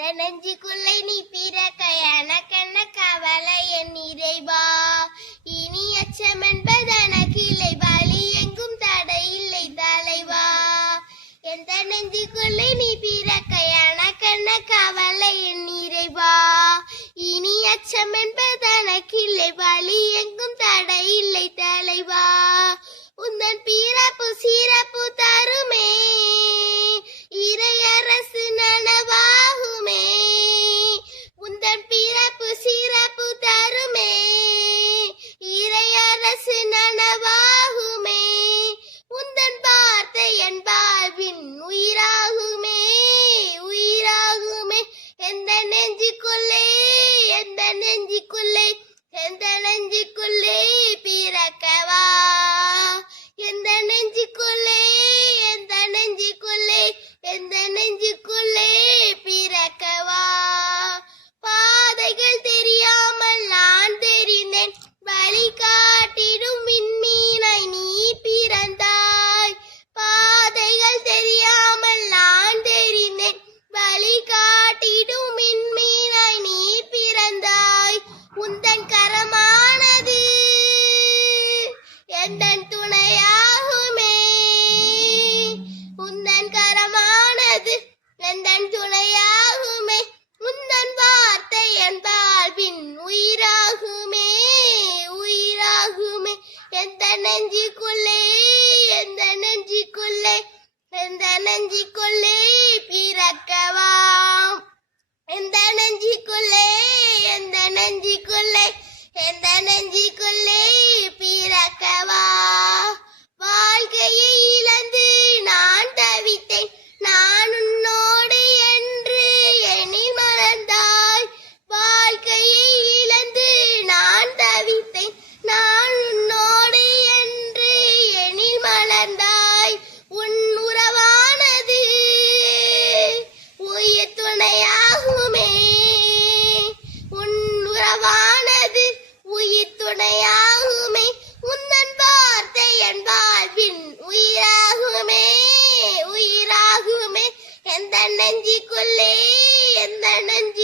எந்த நெஞ்சுக்குள்ளே நீ பிறக்க எனக்கென்ன கவலை என் இறைவா? இனி அச்சம் என்பது எனக்கு இல்லை. வழி எங்கும் தடை இல்லை தலைவா. எந்த நெஞ்சுக்குள்ளே நீ பிறக்க எனக்கென்ன கவலை என் இறைவா? இனி அச்சம் என்பது எனக்கு இல்லை. வழி எங்கும் தடை இல்லை தலைவா. உந்தன் பிறப்பு சிறப்பு தரும் நெஞ்சுக்குள்ளே பிறக்கவா? எந்த நெஞ்சுக்குள்ளே எந்த நெஞ்சுக்குள்ளே எந்த நெஞ்சுக்குள்ளே பிறக்கவா? பாதைகள் தெரியாமல் நான் தெரிந்தேன். வழி காட்டிடும் விண்மீனாய் நீ பிறந்தாய். பாதைகள் தெரியாமல் நான் தெரிந்தேன். வழி காட்டிடும் விண்மீனாய் நீ பிறந்தாய். உந்தன் எந்தன் துணையாகுமே? உந்தன் கரமானது எந்தன் துணையாகுமே? முந்தன் வார்த்தை என் வாழ்வின் உயிராகுமே உயிராகுமே. எந்த நெஞ்சிக்குள்ளே எந்த நெஞ்சிக்குள்ளே எந்த நெஞ்சிக்குள்ளே Ireland